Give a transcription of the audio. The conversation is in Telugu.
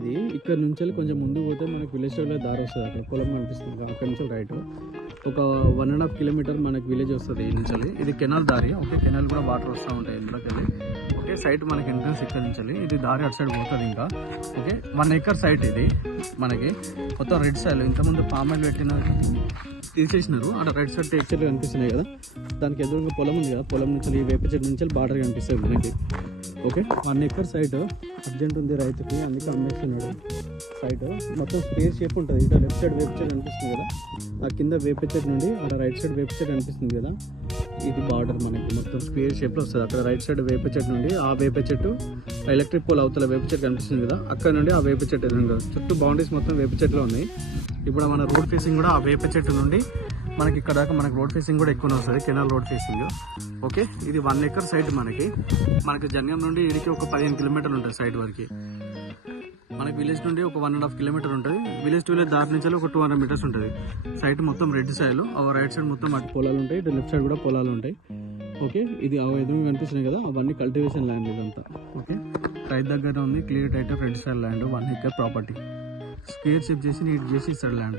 ఇది. ఇక్కడ నుంచి కొంచెం ముందు పోతే మనకి విలేజ్ లో దారి వస్తుంది, అక్కడ పొలం కనిపిస్తుంది అక్కడ నుంచి రైట్ ఒక 1.5 కిలోమీటర్ మనకి విలేజ్ వస్తుంది ఈ నుంచి. ఇది కెనాల్ దారి. ఓకే, కెనాల్ కూడా వాటర్ వస్తూ ఉంటాయి ఇందులోకి వెళ్ళి. ఓకే, సైట్ మనకి ఎంట్రన్స్ ఇక్కడ నుంచి. ఇది దారి అటు సైడ్ పోతుంది ఇంకా. ఓకే, 1 ఎకర్ సైట్ ఇది మనకి. మొత్తం రెడ్ సైడ్ ఇంతకుముందు పామాయిల్ పెట్టిన తీసేసినారు. అక్కడ రైట్ సైడ్ టేక్ చెట్లు కనిపిస్తున్నాయి కదా, దానికి ఎదురుగా పొలం ఉంది కదా, పొలం నుంచి ఈ వేప చెట్టు నుంచి బార్డర్ కనిపిస్తుంది మనకి. ఓకే, 1 ఎకర్ సైట్ అర్జెంట్ ఉంది రైతుకి, అందుకే అమ్మేస్తున్నాడు. సైట్ మొత్తం స్పేస్ షేప్ ఉంటుంది. ఇట్లా లెఫ్ట్ సైడ్ వేప చెట్టు కనిపిస్తుంది కదా, ఆ కింద వేప చెట్టు నుండి అక్కడ రైట్ సైడ్ వేప చెట్టు కనిపిస్తుంది కదా, ఇది బార్డర్ మనకి మొత్తం స్క్వేర్ షేప్లో వస్తుంది. అక్కడ రైట్ సైడ్ వేప చెట్టు నుండి ఆ వేప చెట్టు, ఎలక్ట్రిక్ పోల్ అవతల వేప చెట్టు కనిపిస్తుంది కదా, అక్కడ నుండి ఆ వేప చెట్టు ఎదురుగా చుట్టూ బౌండరీస్ మొత్తం వేప చెట్లు ఉన్నాయి. ఇప్పుడు మన రోడ్ ఫేసింగ్ కూడా ఆ వేప చెట్టు నుండి మనకి ఇక్కడ దాకా మనకి రోడ్ ఫేసింగ్ కూడా ఎక్కువనే వస్తుంది, కెనాల్ రోడ్ ఫేసింగ్. ఓకే, ఇది 1 ఎకర్ సైట్ మనకి జంగం నుండి ఇడికి ఒక 15 కిలోమీటర్లు ఉంటుంది సైట్ వరకు. మనకి విలేజ్ నుండి ఒక 1.5 కిలోమీటర్ ఉంటుంది. విలేజ్ టు విలేజ్ దారి నుంచి ఒక 200 మీటర్స్ ఉంటుంది. సైట్ మొత్తం రెడ్ సైడ్, రైట్ సైడ్ మొత్తం అటు పొలాలు ఉంటాయి, ఇటు లెఫ్ట్ సైడ్ కూడా పొలాలు ఉంటాయి. ఓకే, ఇది ఎదురు కనిపిస్తున్నాయి కదా, అవన్నీ కల్టివేషన్ ల్యాండ్ ఇదంతా. ఓకే, రైతు దగ్గర ఉంది clear tight red side land, 1 acre property. Square shape చేసి నీట్ చేసి ఇస్తాడు ల్యాండ్.